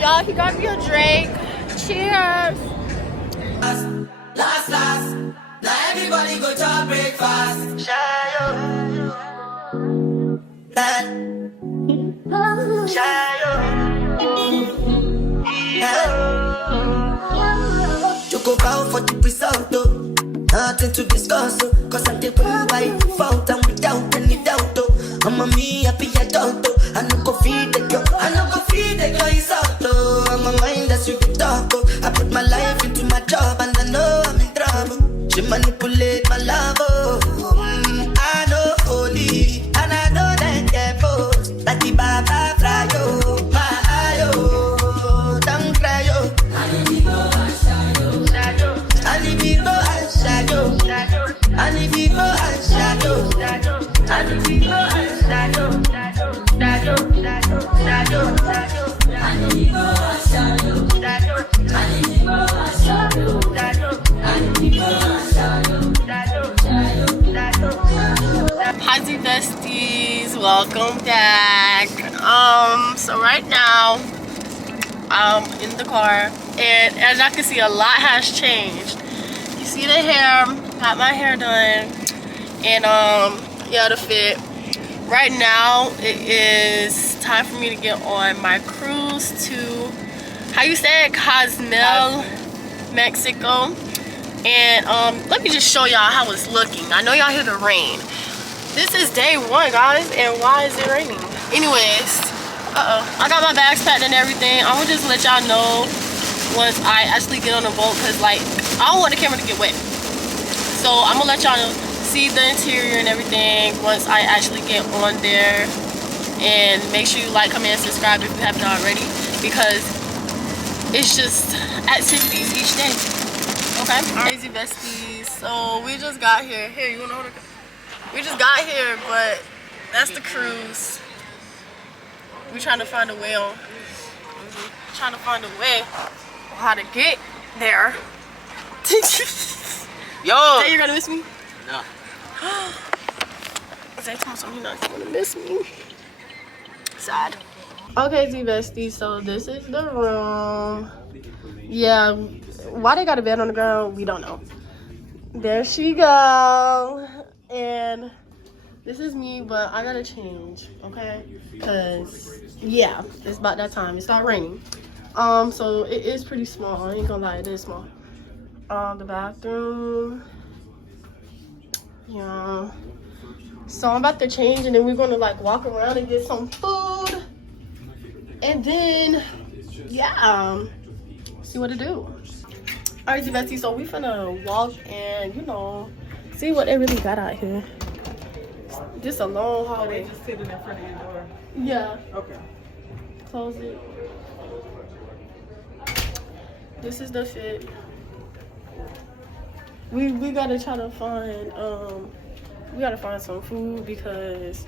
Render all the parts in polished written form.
Y'all, he got me a drink. Cheers. Last, now everybody go to breakfast. Shayo, shayo, you go bow for the result, though. Nothing to discuss, oh. Cause I'm the way why you fault and without any doubt, oh. I'm a me happy adult, oh. I no go feed the girl, it's out, oh. I'm a mind that's you can talk, oh. I put my life into my job and I know I'm in trouble. She manipulate my love, oh. I know holy and I know that devil. Like the Baba fry, oh. My eye, oh. Don't cry, oh. I need to go and shadow. I need to go and shadow. I need to go and shadow. I need to go and shadow. Hi besties, welcome back. So right now I'm in the car, and as I can see, a lot has changed. You see the hair, got my hair done, and yeah, the fit. Right now it is time for me to get on my cruise to, how you say it, Cozumel, Mexico. And let me just show y'all how it's looking. I know y'all hear the rain. This is day one, guys, and why is it raining? Anyways, I got my bags packed and everything. I'm gonna just let y'all know once I actually get on the boat, because like I don't want the camera to get wet. So I'm gonna let y'all see the interior and everything once I actually get on there. And make sure you like, comment, and subscribe if you haven't already, because it's just activities each day. Okay, crazy besties. So we just got here. Here, you wanna hold it? We just got here, but that's the cruise. We're trying to find a way on. Trying to find a way on how to get there. Yo! Say you're gonna miss me? No. Zay told me you're not gonna miss me. Sad. Okay, Z besties, so this is the room. Yeah, why they got a bed on the ground, we don't know. There she go. And this is me, but I gotta change, okay? Cause yeah, it's about that time. It started raining. So it is pretty small. I ain't gonna lie, it is small. The bathroom. Yeah. So I'm about to change, and then we're gonna like walk around and get some food. And then yeah, see what to do. Alright, Betsy, so we finna walk and, you know, see what they really got out here. Just a long hallway. They just sitting in front of your door. Yeah. Okay. Close it. This is the fit. We gotta try to find we gotta find some food because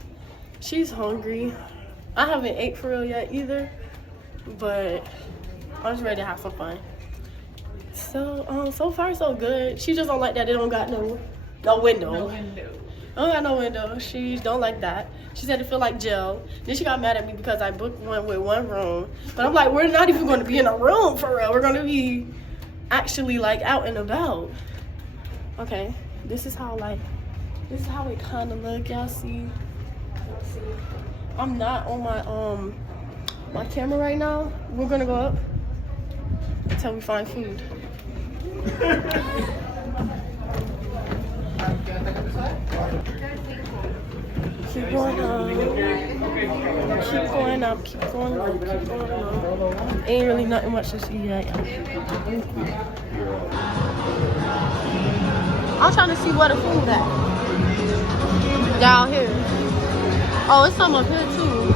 she's hungry. I haven't ate for real yet either, but I'm just ready to have some fun. So so far so good. She just don't like that it don't got no window. No window. I don't got no window. She don't like that. She said it feel like jail. Then she got mad at me because I booked one with one room. But I'm like, we're not even going to be in a room for real. We're going to be actually like out and about. Okay, this is how it kind of look. Y'all see? I'm not on my camera right now. We're gonna go up until we find food. Keep going up. Keep going up. Keep going up. Keep going up. Ain't really nothing much to see yet. I'm trying to see where the food at. Down here. Oh, it's some up here too.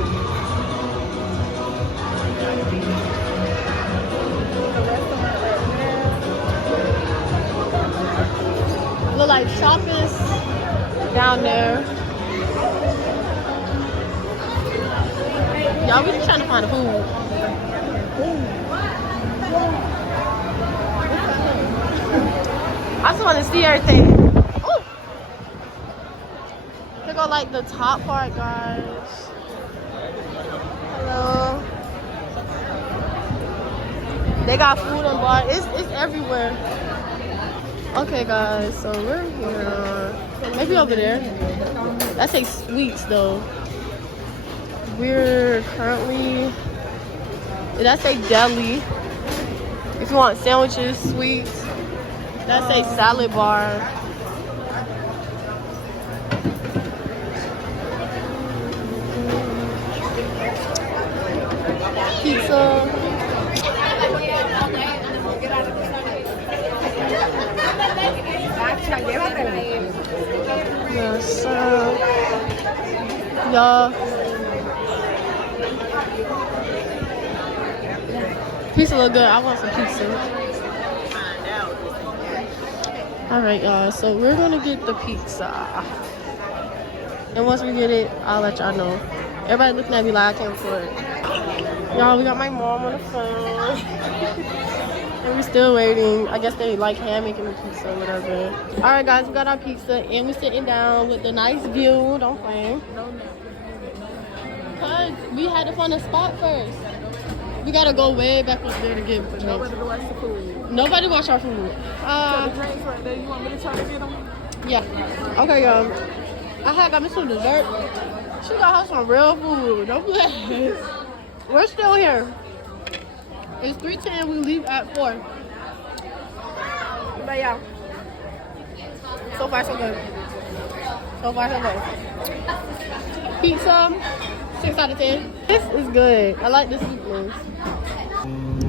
Look like shoppers down there. Y'all, we just trying to find the food. I just want to see everything. Ooh. Here go like the top part, guys. Hello. They got food on bar. It's everywhere. Okay, guys, so we're here. Maybe over there. That say sweets though. We're currently. That say deli. If you want sandwiches, sweets. That say salad bar. Pizza. Yes, y'all. Pizza look good. I want some pizza. Alright, y'all. So we're gonna get the pizza. And once we get it, I'll let y'all know. Everybody looking at me like I can't record. Y'all, we got my mom on the phone. And we're still waiting. I guess they like hand making the pizza or whatever. Alright, guys, we got our pizza and we're sitting down with the nice view. Don't blame. Because we had to find a spot first. We gotta go way back up there to get drinks. Nobody wants the food. Nobody wants our food. So the drinks right there, you want me to try to get them? Yeah. Okay, y'all. I had got me some dessert. She got her some real food. Don't play. We're still here. It's 3:10. We leave at 4. But yeah. So far, so good. So far, so good. Pizza. 6 out of 10. This is good. I like the sweetness.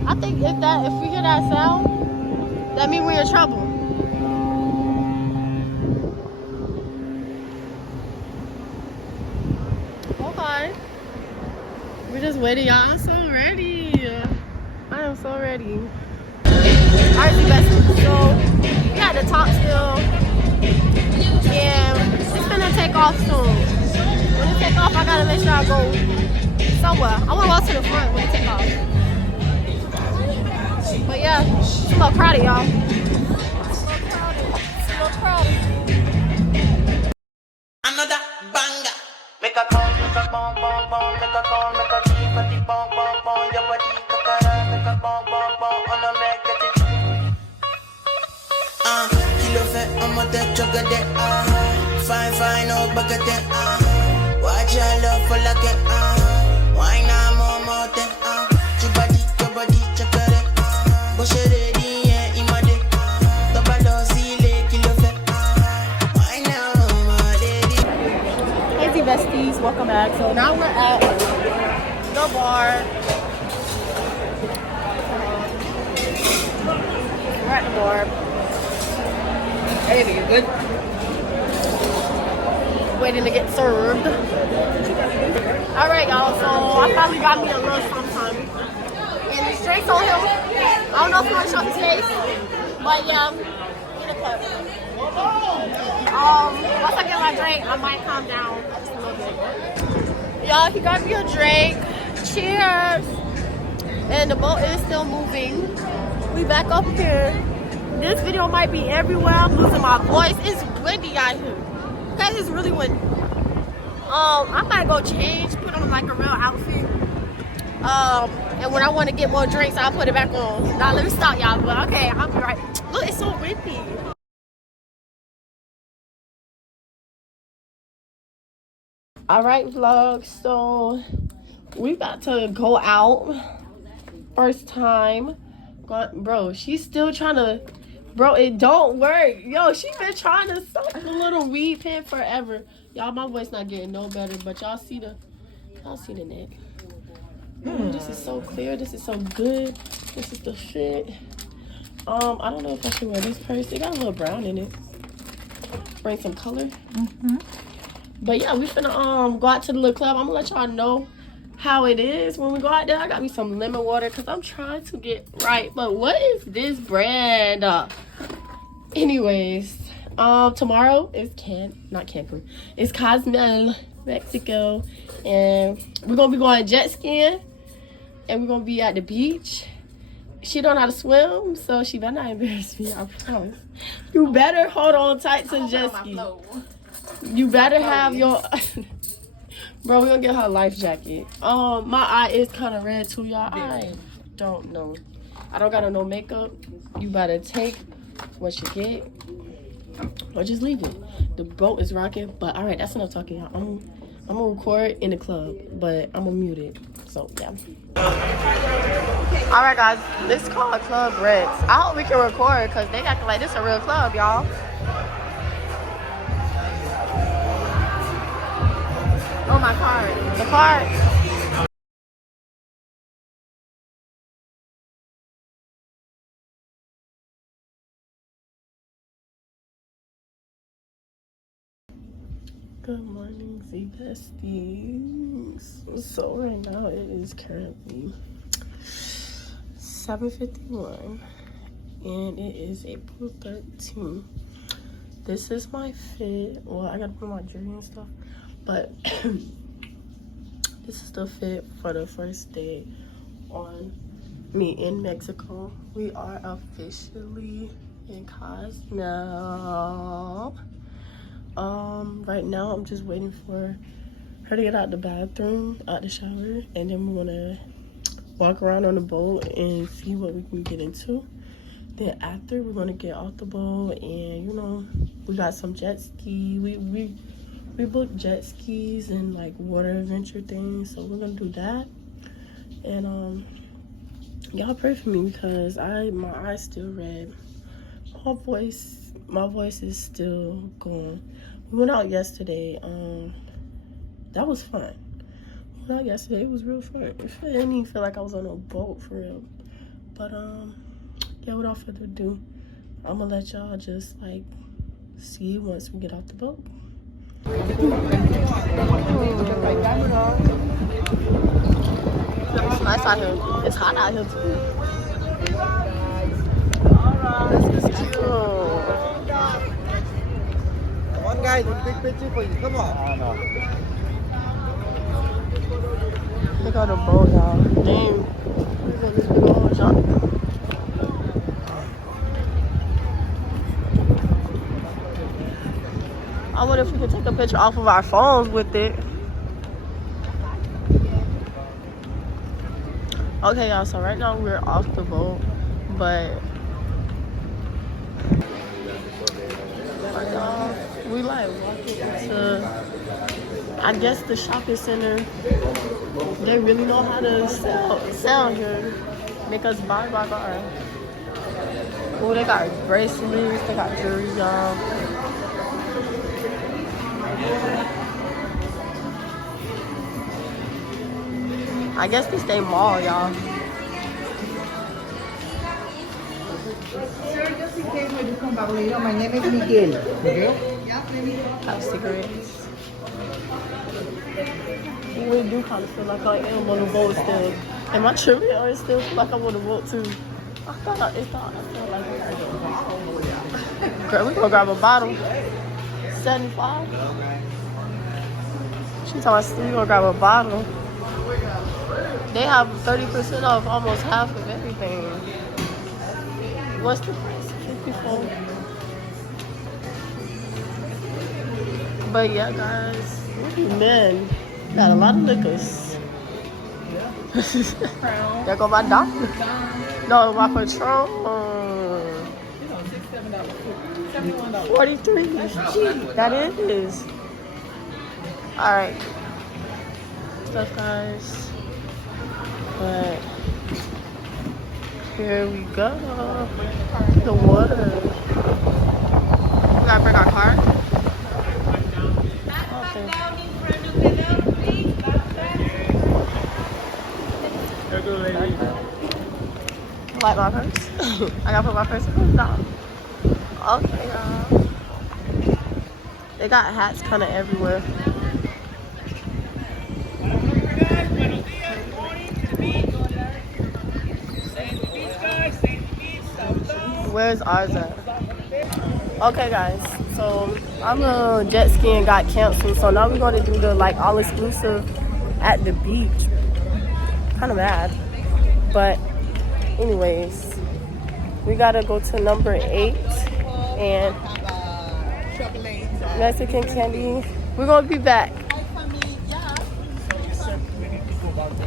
I think if we hear that sound, that means we're in trouble. Okay. We're just waiting, y'all. I'm so ready. I am so ready. Alright, best. So we at the top still. And it's gonna take off soon. When it take off, I gotta make sure I go somewhere. I wanna go to the front when it take off. But yeah, it's a little crowded, y'all. It's a little crowded. Another banger. Make a call, make a bong, bong, bong, make a call, make a keep a deep bong, bong, bong, your body, kakara, make a bong, bong, bong, on a make it. Kilo fat, I'm a dead chocolate, fine, fine, oh, bucket, watch your love for like it, why not more, your body, chocolate, bush it, yeah, imade, double dose, kilo fat, why now, my lady. Hey, besties, welcome back. So now we're at the bar. We're at the bar. Hey, you good? Waiting to get served. Alright, y'all, so I finally got me a little something. And there's drinks on him. I don't know if you want to show his face, but yeah, get a cup. Once I get my drink, I might calm down just a little bit. Y'all, he got me a drink. Cheers! And the boat is still moving. We back up here. This video might be everywhere. I'm losing my voice. It's windy out here. Guys, it's really windy. I might go change, put on like a real outfit. And when I want to get more drinks, I'll put it back on. Now let me stop, y'all. But okay, I'll be right. Look, it's so windy. All right, vlog. So we about to go out. First time. Bro, she's still trying to. Bro, it don't work. Yo, she been trying to suck the little weed pen forever. Y'all, my voice not getting no better, but y'all see the neck. Ooh, this is so clear. This is so good. This is the fit. I don't know if I should wear this purse. It got a little brown in it. Bring some color. But yeah, we finna go out to the little club. I'm gonna let y'all know how it is when we go out there. I got me some lemon water because I'm trying to get right. But what is this brand? Anyways, tomorrow is not Cancun. It's Cozumel, Mexico, and we're gonna be going jet skiing, and we're gonna be at the beach. She don't know how to swim, so she better not embarrass me. I promise. You better hold on tight to the jet ski. You better have your. Bro, we're gonna get her a life jacket. My eye is kind of red too, y'all. don't know. I don't got no makeup. You better take what you get or just leave it. The boat is rocking, but all right, that's enough talking, y'all. I'm gonna record in the club, but I'm gonna mute it. So yeah. All right, guys, this is called Club Rex. I hope we can record because they acting like this a real club, y'all. Oh, my card. The card. Good morning, Z besties. So right now it is currently 7:51 and it is April 13th. This is my fit. Well, I gotta put my jewelry and stuff, but this is the fit for the first day on me in Mexico. We are officially in Cozumel. Right now I'm just waiting for her to get out the bathroom, out the shower, and then we're gonna walk around on the boat and see what we can get into. Then after, we're gonna get off the boat and, you know, we got some jet ski. We booked jet skis and like water adventure things, so we're gonna do that. And y'all pray for me because my eyes still red. My voice is still going. We went out yesterday. That was fun. We went out yesterday. It was real fun. I didn't even feel like I was on a boat for real. But yeah, without further ado, I'm gonna let y'all just like see once we get off the boat. It's nice out here. It's hot out here too. This is cute. One guy, the big picture for you. Come on. Look at the boat, y'all. Damn. Look at this big old junk. I wonder if we could take a picture off of our phones with it. Okay, y'all, so right now we're off the boat, but we like walking into, I guess, the shopping center. They really know how to sell here. Make us buy. Oh, they got bracelets, they got jewelry, y'all. I guess this they mall, y'all. Sir, just in case when you come back later, my name is Miguel. Miguel? Have cigarettes. We do kind of feel like I am on the boat still. Am I tripping or it still feel like I'm on the boat too? I feel like girl, we gonna grab a bottle. 75. She talking about we gonna grab a bottle. They have 30% off almost half of everything. What's the price? 54. But yeah, guys, men got a lot of liquors. There go my doctor. No, my Patron. $43. Gee, that is. All right. Stuff, guys. But here we go. The water. We gotta bring our car. Like my purse. I gotta put my purse in down. Okay, y'all. They got hats kind of everywhere. Where's ours at? Okay, guys. So I'm a jet ski and got canceled. So now we're gonna do the like all exclusive at the beach. Kind of mad, but anyways, we gotta go to number 8 and Mexican candy. We're gonna be back.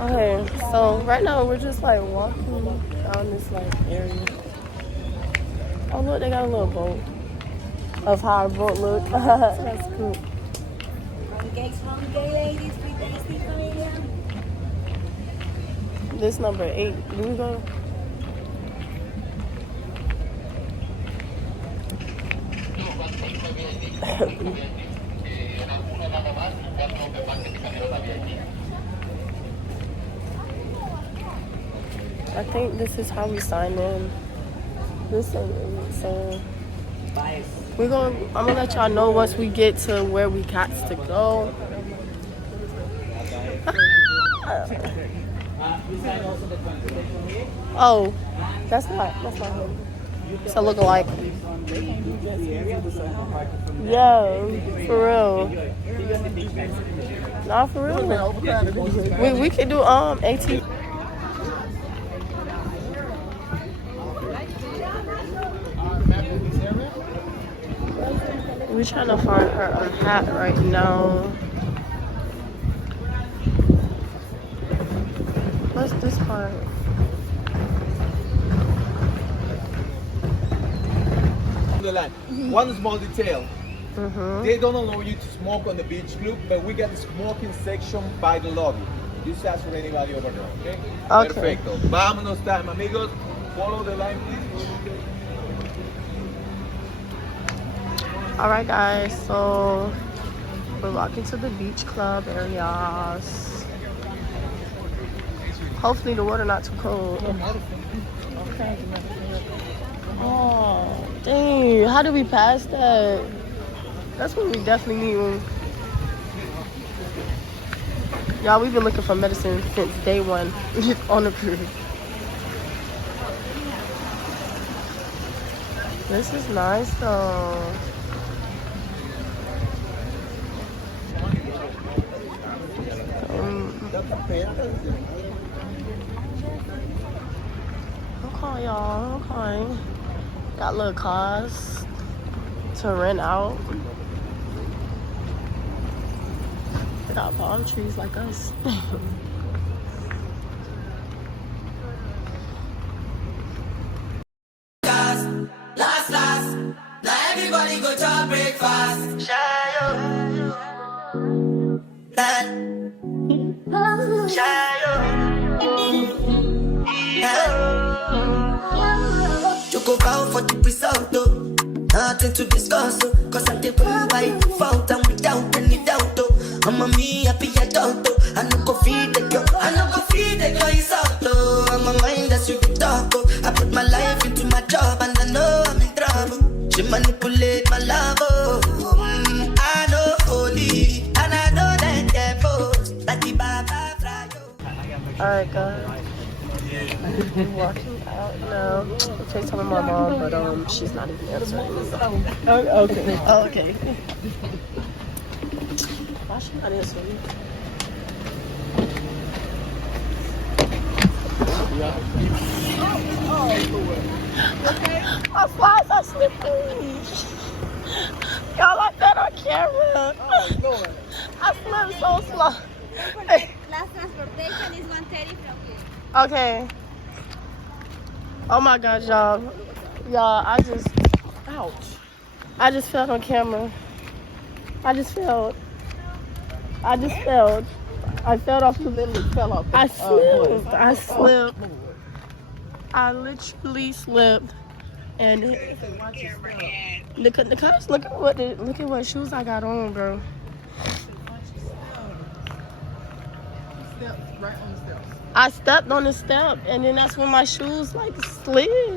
Okay, so right now we're just like walking down this like area. Oh look, they got a little boat of how our boat look. That's cool. This number 8. Do we go? I think this is how we sign in. This is so I'm gonna let y'all know once we get to where we got to go. Oh, that's not him. It's a look-alike. Yeah, for real. Nah, for real. We can do ATV. We're trying to find her a hat right now. What's this part? The line. One small detail. They don't allow you to smoke on the beach club, but we got the smoking section by the lobby. Just ask for anybody over there, okay? Okay. Perfecto. Vámonos, time, amigos. Follow the line, please. Alright guys, so we're walking to the beach club areas. Hopefully the water not too cold. Oh, dang. How do we pass that? That's what we definitely need one. Y'all, we've been looking for medicine since day 1 on the cruise. This is nice though. Okay, y'all. Okay. Got little cars to rent out. They got palm trees like us. Last, now everybody go to breakfast. You go bow for the result, though. Nothing to discuss, oh. Cause I'm the world I found and without any doubt, oh. I'm a me happy adult, oh. I no go feed the girl, I no go feed the girl is out, oh. I'm a mind that's you can talk, oh. I put my life into my job and I know I'm in trouble. She manipulate my love, oh. I know holy and I know that devil. That the Baba fry, oh. Alright guys. We're walking out now. I'm FaceTiming my mom, but she's not even answering me. Oh, okay. Oh, okay. Why she not answering me? My slides are slippery. Y'all, I fell on camera. I slipped so slow. Last transportation is 1:30 from here. Okay. Oh my God, y'all. Y'all, ouch. I just fell on camera. I fell off the building. Fell off. I slipped. I literally slipped. And the cops, look at what shoes I got on, bro. I stepped on the step, and then that's when my shoes like slid. You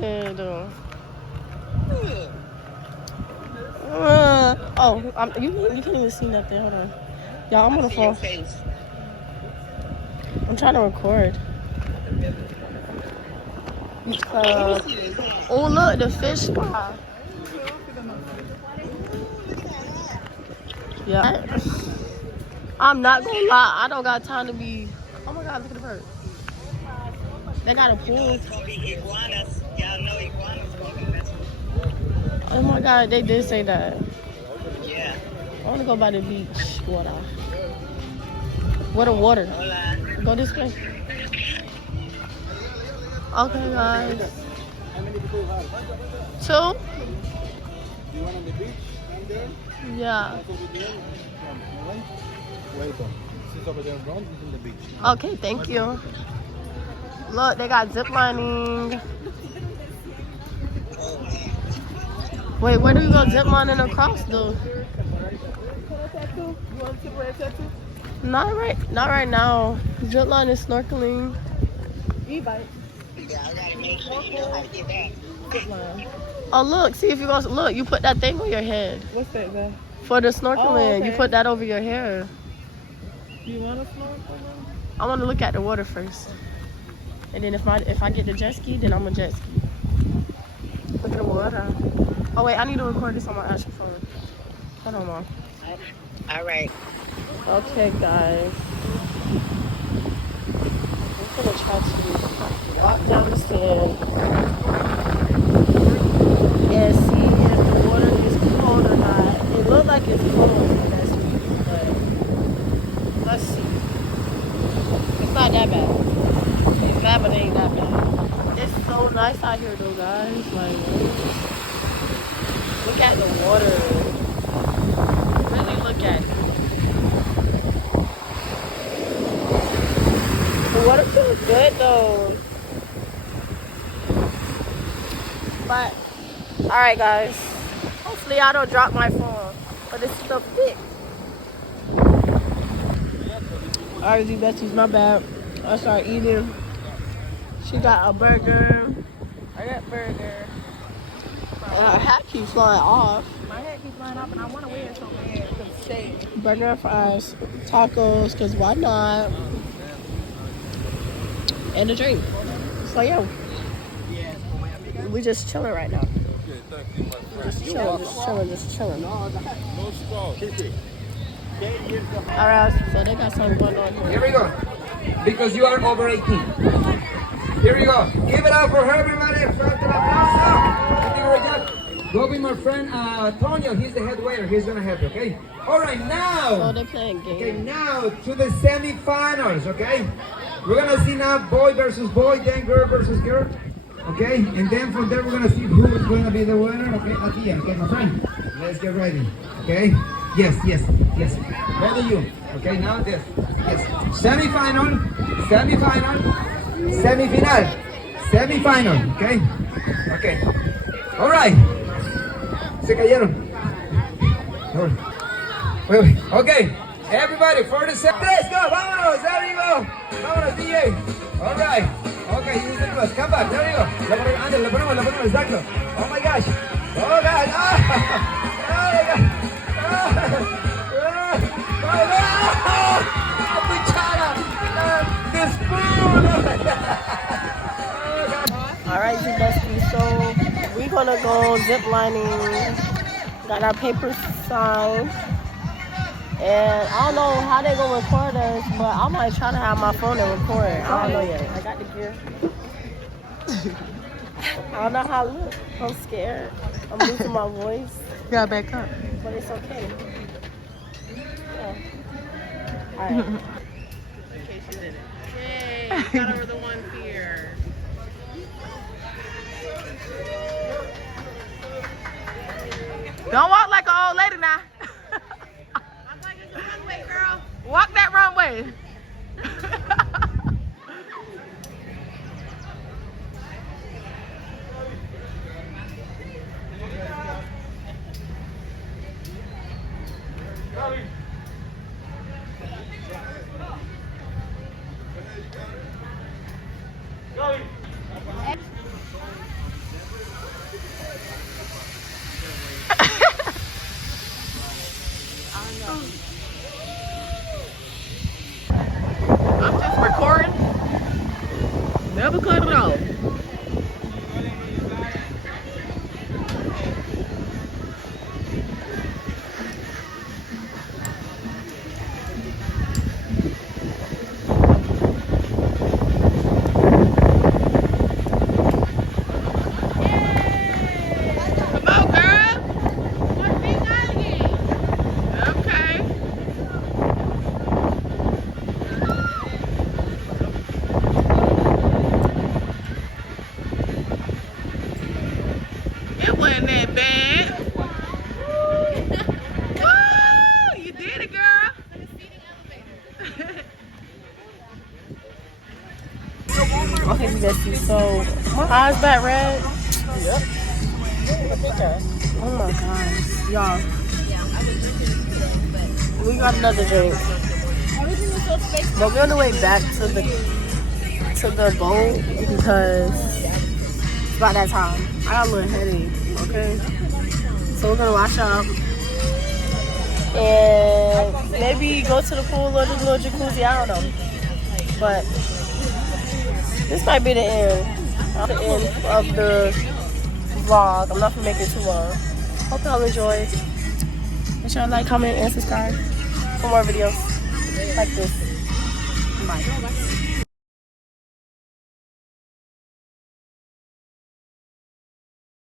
can't even see nothing. Hold on, y'all. I'm on the phone. I'm trying to record. Oh look, the fish spot. Yeah. I'm not gonna lie. I don't got time to be. Oh my God, look at the bird. They got a pool. Oh my God, they did say that. Yeah. I want to go by the beach water. What a water. Go this way. Okay, guys. How many people you have? 2? You want on the beach? Down there? Yeah. That's over there. Right? Welcome. This is over there in front. This is in the beach. Okay, thank you. Look, they got zip lining. Wait, where do you go zip lining across though? You want a temporary tattoo? Not right now. Zip line is snorkeling. E-bike. Oh look, see if you go. Look, you put that thing on your head What's that, guy? for the snorkeling. Oh, okay. You put that over your hair. You want a snorkel? I want to look at the water first, and then if I get the jet ski, then I'm a jet ski. Look at the water. Oh wait, I need to record this on my actual phone. Hold on, Mom. All right. Okay, guys. I'm gonna try to walk down the sand and see if the water is cold or not. It looks like it's cold, but let's see. It's not that bad. It's bad, but it ain't that bad. It's so nice out here, though, guys. Like, look at the water. Really look at it. The water feels good though. But, alright guys. Hopefully I don't drop my phone. But this is the big. Alright, Z Besties, my bad. I started eating. She got a burger. I got burger. And her hat keeps flying off. My head keeps flying off and I want to wear it so bad because it's safe. Burger and fries. Tacos, because why not? And a drink. So yeah, we just chilling right now. Just chilling. Alright, so they got something going on here. Here we go. Because you are over 18. Here we go. Give it up for her, everybody. Go with my friend Tonio. He's the head waiter. He's gonna help you, okay? All right, now. So they're playing games. Okay, now to the semifinals, okay? We're gonna see now boy versus boy, then girl versus girl, okay? And then from there we're gonna see who is gonna be the winner, okay? At the end, okay, my friend? Let's get ready, okay? Yes. Ready you, okay? Now this, yes. Semifinal, okay? Okay. All right. Se cayeron. Wait. Okay. Everybody, for the set. Let's go. Vámonos. There you go. Vámonos, DJ. All right. Okay, use the plus. Come back. There you go. Le ponemos. Exacto. Oh my gosh. Oh God. Oh my God. Cuchara. The spoon. All right, Z Besties. So we're gonna go zip lining. Got our papers signed. And I don't know how they gonna record us, but I might try to have my phone and record. I don't know yet. I got the gear. I don't know how I look. I'm scared. I'm losing my voice. You gotta back up. But it's okay. Yeah. Alright. Yay, got over the one fear. Don't walk like an old lady now. Walk that runway. I'm just recording. Never cut it off. Come on, girl. Okay. It wasn't that bad. Woo! You did it, girl. Okay, bestie, so my eyes back red. Yep. Oh my god, y'all. We got another drink. But we're on the way back to the boat because it's about that time. I got a little headache, okay? So we're gonna wash up and maybe go to the pool or the little jacuzzi, I don't know. But this might be the end of the vlog. I'm not gonna make it too long. Hope y'all enjoy. Make sure to like, comment, and subscribe for more videos like this. Bye.